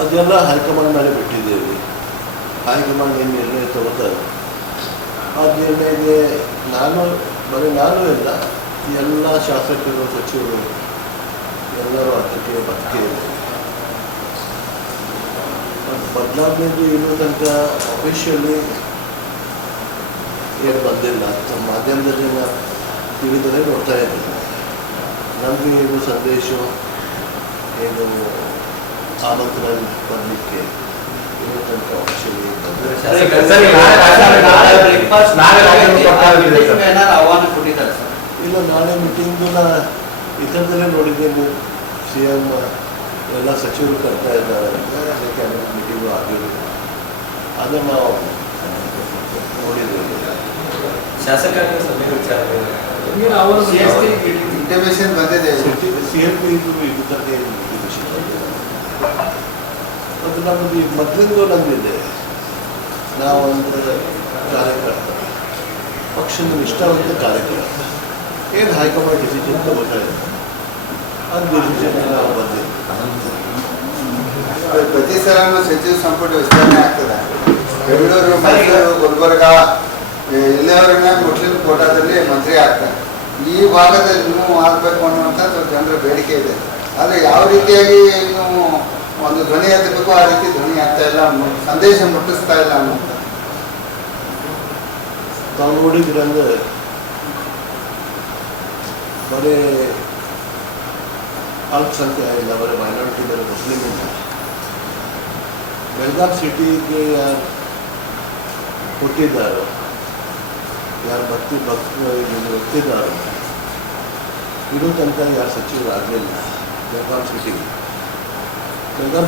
ಅದೆಲ್ಲ ಹೈಕಮಾಂಡ್ ಮೇಲೆ ಬಿಟ್ಟಿದ್ದೇವೆ. ಹೈಕಮಾಂಡ್ ಏನು ನಿರ್ಣಯ ತಗೋತಾರೆ ಆ ನಿರ್ಣಯಕ್ಕೆ ನಾನು ಎಲ್ಲ ಎಲ್ಲ ಶಾಸಕರು ಸಚಿವರು ಎಲ್ಲರೂ ಅದಕ್ಕೆ ಬದುಕಿದೆ. ಬದಲಾವಣೆದು ಇನ್ನೂ ತನಕ ಅಫಿಷಿಯಲಿ ಏನು ಬಂದಿಲ್ಲ. ಮಾಧ್ಯಮದಲ್ಲಿ ನಾನು ತಿಳಿದರೆ ನೋಡ್ತಾ ಇದ್ದೀನಿ. ನಮಗೆ ಏನು ಸಂದೇಶ ಏನು ಆಮಂತ್ರಣ ಬರಲಿಕ್ಕೆ ಇನ್ನೂ ತನಕ ಅಫಿಷಿಯಲಿ ಇಲ್ಲ. ನಾಳೆ ಮೀಟಿಂಗು ಇತರದಲ್ಲೇ ನೋಡಿದ್ದೇನೆ. CM ಎಲ್ಲ ಸಚಿವರು ಕರ್ತಾ ಇದ್ದಾರೆ. ಕ್ಯಾಬಿನೆಟ್ ಮೀಟಿಂಗು ಆಗಿಲ್ಲ. ಅದನ್ನು ನಾವು ನೋಡಿದ್ದೇವೆ. ಶಾಸಕಾಂಗ ಸಭೆ ವಿಚಾರ ಇಂಟಿಮೇಷನ್ ಬಂದಿದೆ. CLP ಇದು ತನಕ ಏನು ಇಂಟಿಮೇಷನ್ ಬಂದಿಲ್ಲ. ಮತ್ತು ನಮ್ಮದು ಮೊದಲಿಂದ ನಮಗಿದೆ. ನಾವೊಂದು ಕಾರ್ಯಕರ್ತ, ಪಕ್ಷದ ನಿಷ್ಠಾವಂತ ಕಾರ್ಯಕರ್ತ. ಏನು ಹೈಕಮಾಂಡ್ ಡಿಸಿಷನ್ ತಗೋತಾರೆ ಅದು ಡಿಸಿಷನ್ ನಾವು ಬಂದಿದ್ದೀವಿ. ಪ್ರತಿ ಸಲ ಸಚಿವ ಸಂಪುಟ ವಿಸ್ತರಣೆ ಆಗ್ತದೆ. ಬೆಂಗಳೂರು, ಮೈಸೂರು, ಗುಲ್ಬರ್ಗ ಇಲ್ಲಿಯವರೆಗೆ ಮುಸ್ಲಿಂ ಕೋಟಾದಲ್ಲಿ ಮಂತ್ರಿ ಆಗ್ತಾರೆ. ಈ ಭಾಗದಲ್ಲಿ ನೀವು ಆಗಬೇಕು ಅನ್ನುವಂಥ ಜನರ ಬೇಡಿಕೆ ಇದೆ. ಆದರೆ ಯಾವ ರೀತಿಯಾಗಿ ನೀವು ಒಂದು ಧ್ವನಿ ಎತ್ತಬೇಕು ಆ ರೀತಿ ಧ್ವನಿ ಆಗ್ತಾ ಇಲ್ಲ, ಸಂದೇಶ ಮುಟ್ಟಿಸ್ತಾ ಇಲ್ಲ ಅನ್ನುವಂಥ ತಾವು ನೋಡಿದ್ರಂದ್ರೆ ಬರೀ ಅಲ್ಪಸಂಖ್ಯಾತ ಇಲ್ಲ, ಬರೀ ಮೈನಾರಿಟಿ ಇದ್ದಾರೆ, ಮುಸ್ಲಿಂ ಇಲ್ಲ. ಬೆಳಗಾವಿ ಸಿಟಿಗೆ ಯಾರು ಕೊಟ್ಟಿದ್ದಾರೋ, ಯಾರು ಬರ್ತಿದ್ದಾರೋ ಇನ್ನೂ ತನಕ ಯಾರು ಸಚಿವರಾಗಲಿಲ್ಲ. ಬೆಳಗಾವಿ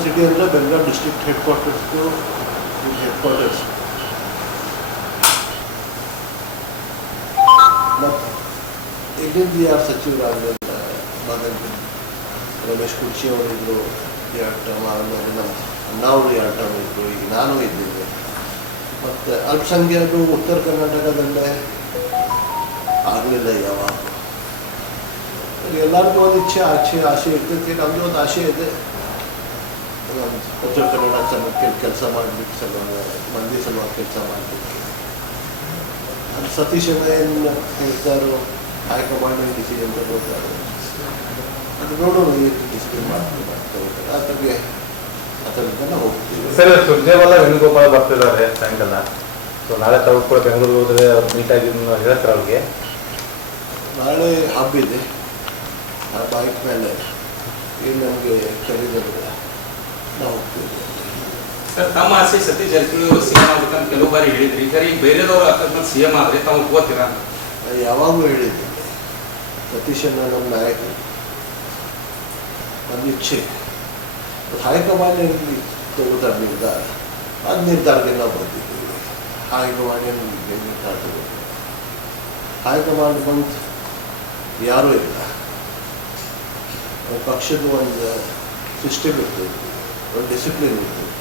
ಸಿಟಿ ಅಂದರೆ ಬೆಳಗಾವಿ ಡಿಸ್ಟ್ರಿಕ್ಟ್ ಹೆಡ್ ಕ್ವಾರ್ಟರ್ಸ್ ಮತ್ತು ಇಲ್ಲಿಂದ ಯಾರು ಸಚಿವರಾಗಲಿಲ್ಲ. ರಮೇಶ್ ಕುರ್ಚಿ ಅವರಿದ್ದರು 2 ಟರ್ಮ್, ಆಮೇಲೆ ನಮ್ಮ ಅಣ್ಣಾವರು 2 ಟರ್ಮ್ ಇದ್ದರು, ಈಗ ನಾನು ಇದ್ದೀನಿ. ಮತ್ತು ಅಲ್ಪಸಂಖ್ಯಾತರು ಉತ್ತರ ಕರ್ನಾಟಕದಲ್ಲೇ ಆಗಲಿಲ್ಲ ಯಾವಾಗ. ಎಲ್ಲರಿಗೂ ಒಂದು ಆಸೆ ಇರ್ತೈತಿ. ನಮ್ಮದು ಒಂದು ಆಸೆ ಇದೆ, ಉತ್ತರ ಕನ್ನಡ ಕೆಲಸ ಮಾಡಲಿಕ್ಕೆ ಮಂದಿ ಸಲುವಾಗಿ ಕೆಲಸ ಮಾಡಲಿಕ್ಕೆ. ಅದು ಸತೀಶನ ಏನು ಹೇಳ್ತಾರೋ, ಹೈಕಮಾಂಡ್ ಡಿಸಿಷನ್ ತಗೋತಾರೆ, ಅದು ನೋಡೋಣ ಏನು ಡಿಸಿಷನ್ ತಗೋತಾರೆ. ಅದರಿಂದ ಹೋಗ್ತೀವಿ. ಸರ್, ಸುರ್ಜೇವಾಲ ವೇಣುಗೋಪಾಲ್ ಬರ್ತಿದ್ದಾರೆ ಸಾಯಂಕಾಲ. ಸೊ ನಾಳೆ ತಾವು ಕೂಡ ಬೆಂಗಳೂರು ಹೋದರೆ ಅವ್ರು ಮೀಟಾಗಿ ಹೇಳ್ತಾರೆ ಅವ್ರಿಗೆ. ನಾಳೆ ಹಬ್ಬಿದೆ. ಆ ಬೈಕ್ ಮೇಲೆ ಏನು ನಮಗೆ ಕರೀದಂದ್ರೆ ನಾವು ಹೋಗ್ತೀವಿ. ಸರ್, ತಮ್ಮ ಆಸೆ ಸತೀಶ್ ಜಾರಕಿಹೊಳಿ ಅವರು CM ಆಗ್ಬೇಕಂತ ಕೆಲವು ಬಾರಿ ಹೇಳಿದ್ರಿ. ಸರಿ, ಬೇರೆದವರು ಅಕಸ್ಮಾತ್ CM ಆದರೆ ತಾವು ಒಪ್ಕೋತೀರಾ? ಯಾವಾಗೂ ಹೇಳಿದ್ದೀನಿ, ಸತೀಶನ್ನ ನಮ್ಮ ನಾಯಕರು, ನಮ್ಮ ಇಚ್ಛೆ. ಹೈಕಮಾಂಡ್ ತಗೋತಾರೆ ನಿರ್ಧಾರ, ಅದು ನಿರ್ಧಾರಕ್ಕೆ ನಾವು ಬರ್ತಿದ್ದೀವಿ. ಹೈಕಮಾಂಡ್ ಏನು ನಿರ್ಧಾರ ತಗೋತೀವಿ. ಹೈಕಮಾಂಡ್ ಬಂದು ಯಾರೂ ಇಲ್ಲ. ಪಕ್ಷದ ಒಂದು ಸಿಸ್ಟಮ್ ಇರ್ತೈತಿ, ಒಂದು ಡಿಸಿಪ್ಲಿನ್ ಇರ್ತೈತಿ.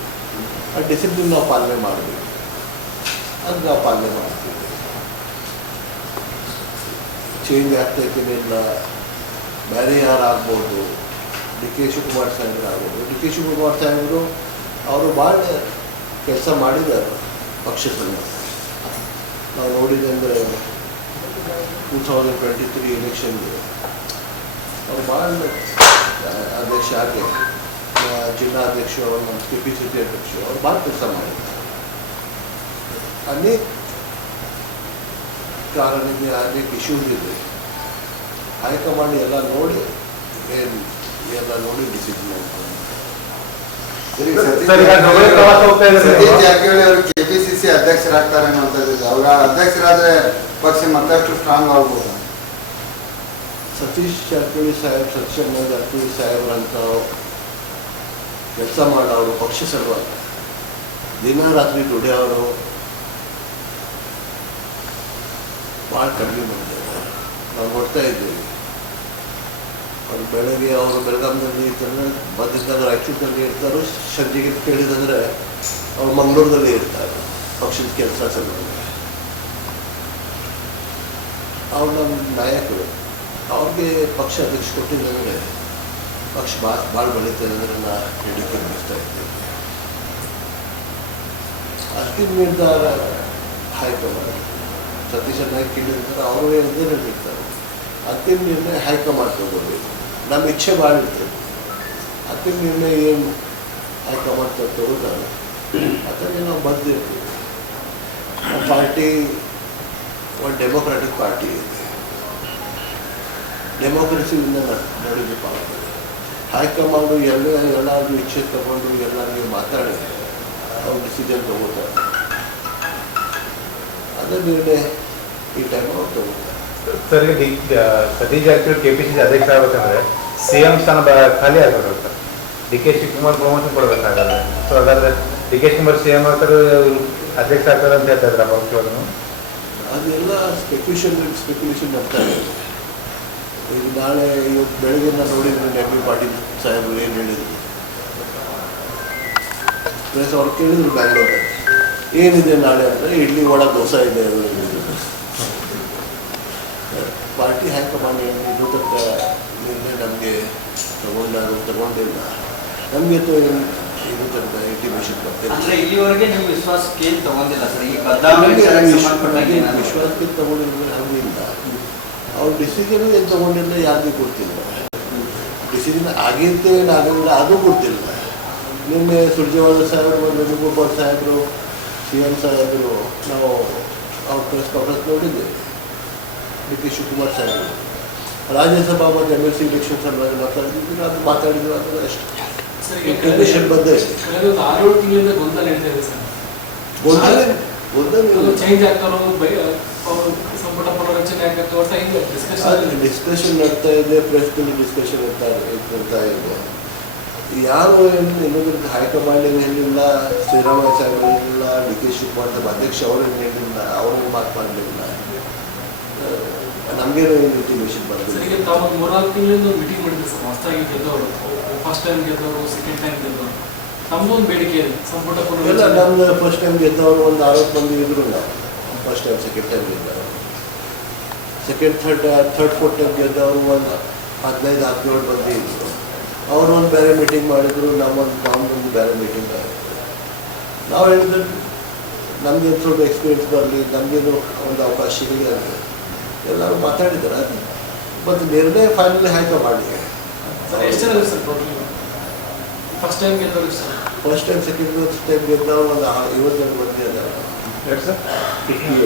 ಆ ಡಿಸಿಪ್ಲಿನ್ ನಾವು ಪಾಲನೆ ಮಾಡಬೇಕು. ಅದು ನಾವು ಪಾಲನೆ ಮಾಡ್ತೀವಿ. ಚೇಂಜ್ ಆಗ್ತೈತಿ ಇಲ್ಲ, ಬೇರೆ ಯಾರು ಆಗ್ಬೋದು. DK ಶಿವಕುಮಾರ್ ಸಾಹೇಬ್ರು ಆಗ್ಬೋದು. DK ಶಿವಕುಮಾರ್ ಸಾಹೇಬರು ಅವರು ಭಾಳ ಕೆಲಸ ಮಾಡಿದ್ದಾರೆ ಪಕ್ಷ ಸಲುವಾಗಿ. ನಾವು ನೋಡಿದಂದರೆ 2023 ಎಲೆಕ್ಷನ್ಗೆ ಅವರು ಭಾಳ ಅಧ್ಯಕ್ಷ ಆಗಿ, ಜಿಲ್ಲಾಧ್ಯಕ್ಷರು, ನಮ್ಮ KPCC ಅಧ್ಯಕ್ಷರು, ಅವ್ರು ಭಾಳ ಕೆಲಸ ಮಾಡಿದ್ದಾರೆ. ಅನೇಕ ಕಾರಣಕ್ಕೆ ಅನೇಕ ಇಶ್ಯೂಸ್ ಇದೆ. ಹೈಕಮಾಂಡ್ ಎಲ್ಲ ನೋಡಿ ಡಿಸಿಷನ್ ಮಾಡ್ತಾರೆ. ಸತೀಶ್ ಜಾರಕಿಹೊಳಿ ಅವರು KPCC ಅಧ್ಯಕ್ಷರಾಗ್ತಾರೆ ಅನ್ನುವಂಥದ್ದು. ಅವರ ಅಧ್ಯಕ್ಷರಾದರೆ ಪಕ್ಷ ಮತ್ತಷ್ಟು ಸ್ಟ್ರಾಂಗ್ ಆಗ್ಬೋದು. ಸತೀಶ್ ಜಾರಕಿಹೊಳಿ ಸಾಹೇಬ್ರಂತ ಕೆಲಸ ಮಾಡೋರು, ಪಕ್ಷ ಸಲುವಾಗಿ ದಿನ ರಾತ್ರಿ ದುಡಿಯೋರು ಭಾಳ ಕಡಿಮೆ ಮಾಡಿದ್ದಾರೆ. ನಾವು ನೋಡ್ತಾ ಇದ್ದೇವೆ. ಅವ್ರು ಬೆಳಗ್ಗೆ ಅವರು ಬೆಳಗಾವಿಯಲ್ಲಿ ಬಂದಿದ್ದಂದ್ರೆ ರಾಯಚೂರಿನಲ್ಲಿ ಇರ್ತಾರೋ, ಸಂಜೆಗೆ ಕೇಳಿದಂದರೆ ಅವ್ರು ಮಂಗಳೂರಿನಲ್ಲಿ ಇರ್ತಾರೆ ಪಕ್ಷದ ಕೆಲಸ ಸಲುವಾಗಿ. ಅವ್ರು ನಮ್ಮ ನಾಯಕರು. ಅವ್ರಿಗೆ ಪಕ್ಷ ಅಧ್ಯಕ್ಷ ಕೊಟ್ಟಿದ್ದಂದರೆ ಪಕ್ಷ ಭಾಳ ಬೆಳೀತದೆ ಅಂದರೆ ನಾ ಹೇಳಿಕೆ ನಡೆಸ್ತಾ ಇದ್ದೇವೆ. ಅಂತಿಮ ನಿರ್ಧಾರ ಹೈಕಮಾಂಡ್ ಸತೀಶ್ ನಾಯ್ಕ ಕೇಳಿರ್ತಾರೆ, ಅವರು ಹೇಳಿರ್ತಾರೆ. ಅಂತಿಮ ನಿರ್ಣಯ ಹೈಕಮಾಂಡ್ ತಗೋಬೇಕು. ನಮ್ಮ ಇಚ್ಛೆ ಭಾಳ ಇರ್ತದೆ. ಅಂತಿಮ ನಿರ್ಣಯ ಏನು ಹೈಕಮಾಂಡ್ ತಗೋತಾರೆ ಅದರಲ್ಲಿ ನಾವು ಬಂದಿರ್ತೀವಿ. ನಮ್ಮ ಪಾರ್ಟಿ ಒಂದು ಡೆಮೊಕ್ರಾಟಿಕ್ ಪಾರ್ಟಿ ಇದೆ. ಡೆಮೋಕ್ರಸಿಯಿಂದ ನಡೆದು ಪಾರ್ಟಿ. ಹೈಕಮಾಂಡು ಎಲ್ಲರಿಗೂ ಇಚ್ಛೆ ತಗೊಂಡು ಎಲ್ಲರಿಗೂ ಮಾತಾಡಿ ಅವ್ರು ಡಿಸಿಷನ್ ತಗೋತಾರೆ. ಅದೇ ನಿರ್ಣಯ ಈ ಟೈಮ್ ಅವ್ರು ತಗೋತಾರೆ. ಸರ್, ಈಗ ಸತೀಶ್ ಜಾರಕಿಹೊಳಿ KPCC ಅಧ್ಯಕ್ಷ ಆಗ್ಬೇಕಂದ್ರೆ CM ಸ್ಥಾನ ಖಾಲಿ ಆಗ್ಬೇಕು ಸರ್. DK ಶಿವಕುಮಾರ್ ಪ್ರಮೋಷನ್ ಕೊಡಬೇಕಾಗಲ್ಲ. ಸೊ ಹಾಗಾದ್ರೆ DK ಶಿವಕುಮಾರ್ CM ಆಗ್ತಾರೆ, ಅಧ್ಯಕ್ಷ ಆಗ್ತಾರೆ ಅಂತ ಹೇಳ್ತಾ ಇದ್ರ ಪಕ್ಷವನ್ನು. ಅದೆಲ್ಲ ಸ್ಪೆಕ್ಯುಲೇಷನ್ ಆಗ್ತಾ ಇದೆ. ಈಗ ನಾಳೆ ಇವತ್ತು ಬೆಳಗ್ಗೆ ನಾನು ನೋಡಿದ್ರೆ MP ಪಾಟೀಲ್ ಸಾಹೇಬರು ಏನು ಹೇಳಿದ್ರು, ಪ್ಲಸ್ ಅವ್ರು ಕೇಳಿದ್ರು ಬ್ಯಾಂಗ್ಳೂರಲ್ಲಿ ಏನಿದೆ ನಾಳೆ ಅಂದರೆ ಇಡ್ಲಿ ವಡ ದೋಸೆ ಇದೆ ಪಾರ್ಟಿ ಹೈಕಮಾಂಡ್ ಇನ್ನೂ ತನಕ ನಿರ್ಣಯ ನಮಗೆ ತಗೊಂಡಿಲ್ಲ. ನಮಗೆ ಇನ್ನೂ ತನಕ ಇಂಟಿಮೇಷನ್ ಅಂದ್ರೆ ಇಲ್ಲಿವರೆಗೆ ನೀವು ವಿಶ್ವಾಸಕ್ಕೆ ತಗೊಂಡಿಲ್ಲ ಸರ್. ಈ ವಿಶ್ವಾಸಕ್ಕೆ ತಗೊಂಡಿಲ್ಲ ಹಂಗಿಲ್ಲ. ಅವ್ರ ಡಿಸಿಷನ್ ಏನು ತಗೊಂಡಿಲ್ಲ ಯಾರಿಗೂ ಗೊತ್ತಿಲ್ಲ. ಡಿಸಿಷನ್ ಆಗಿದ್ದೇನು ಆಗಿಲ್ಲ ಅದು ಗೊತ್ತಿಲ್ಲ. ನಿನ್ನೆ ಸುರ್ಜೇವಾಲ ಸಾಹೇಬರು, ವೇಣುಗೋಪಾಲ್ ಸಾಹೇಬರು, CM ಸಾಹೇಬರು ನಾವು ಅವ್ರ ಪ್ರೆಸ್ ಕಾನ್ಫರೆನ್ಸ್ ನೋಡಿದ್ದೇವೆ. DK ಶಿವಕುಮಾರ್ ಸಾಹೇಬರು ರಾಜ್ಯಸಭಾ ಮತ್ತು MLC ಇಲೆಕ್ಷನ್ ಸಲುವಾಗಿ ಮಾತಾಡಿದ್ರು, ಅದು ಮಾತಾಡಿದ್ರು ಅಂದರೆ ಅಷ್ಟೇ. ಇಂಟಿಮೇಷನ್ ಬಂದೇ ಇದೆ. ಕಳೆದ 6-7 ತಿಂಗಳಿಂದ ಗೊಂದಲ ನಡೀತಾ ಇದೆ ಸರ್. ಗೊಂದಲ ಚೇಂಜ್ ಆಗ್ತಾರೋ, ಸಂಪುಟ ಪುನರಚನೆ ಆಗತ್ತೋ ಅಂತ ಹಿಂಗೆ ಡಿಸ್ಕಷನ್ ನಡ್ತಾ ಇದೆ. ಪ್ರೆಸ್ನಲ್ಲಿ ಡಿಸ್ಕಷನ್ ಇರ್ತಾ ಇದೆ. ಯಾರು ಇನ್ನೊಂದು ಹೈಕಮಾಂಡ್ ಹೇಳಿಲ್ಲ, ಶ್ರೀರಾಮಯ್ಯ ಸಾಹೇಬರು ಹೇಳಿಲ್ಲ, DK ಶಿವಕುಮಾರ್ ಸಾಹೇಬ್ ಅಧ್ಯಕ್ಷ ಅವರೇನು ಹೇಳಿಲ್ಲ, ಅವ್ರಿಗೆ ಮಾತು ಮಾಡಲಿಲ್ಲ. ನಮಗೇನೋ ಇಂಟಿಮೇಷನ್ ಬಂದಿದೆ. ಈಗ ತಾವು 3-4 ತಿಂಗಳಿಂದ ಮೀಟಿಂಗ್ ಮಾಡಿದ್ರು ಸರ್. ಹೊಸದಾಗಿ ಗೆದ್ದವರು, ಫಸ್ಟ್ ಟೈಮ್ ಗೆದ್ದವರು, ಸೆಕೆಂಡ್ ಟೈಮ್ ಗೆದ್ದವರು, ನಮ್ದು ಒಂದು ಬೇಡಿಕೆ ಇದೆ ಸಂಪುಟ ಎಲ್ಲ ಪುನರಚನೆ. ನಮ್ದು ಫಸ್ಟ್ ಟೈಮ್ ಗೆದ್ದವರು ಒಂದು 60 ಮಂದಿ ಇದ್ರು. ನಾವು ಫಸ್ಟ್ ಟೈಮ್ ಸೆಕೆಂಡ್ ಟೈಮ್ ಗೆದ್ದವರು, ಥರ್ಡ್ ಫೋರ್ತ್ ಟೈಮ್ ಗೆದ್ದವರು ಒಂದು 15-17 ಮಂದಿ ಇದ್ರು. ಅವರು ಒಂದು ಬೇರೆ ಮೀಟಿಂಗ್ ಮಾಡಿದ್ರು, ನಮ್ಮೊಂದು ಬೇರೆ ಮೀಟಿಂಗ್ ಆಗಿತ್ತು. ನಾವು ಹೇಳಿದ್ರೆ ನಮಗೆ ಸ್ವಲ್ಪ ಎಕ್ಸ್ಪೀರಿಯನ್ಸ್ ಬರಲಿ, ನಮಗೇನು ಒಂದು ಅವಕಾಶ ಸಿಗಲಿ ಅಂತ ಎಲ್ಲರೂ ಮಾತಾಡಿದ್ದಾರೆ. ಮತ್ತು ನಿರ್ಣಯ ಫೈನಲಿ ಹೈಕಮಾಂಡ್ ಮಾಡಿ. ಸರ್ ಎಷ್ಟು ಜನ ಸರ್ ಟೋಟಲ್ ಫಸ್ಟ್ ಟೈಮ್ ಗೆದ್ದವರು sir? First time second time ಗೆದ್ದವರು ಒಂದು 50 ಜನ ಮಂದಿ ಅದಾರ. 58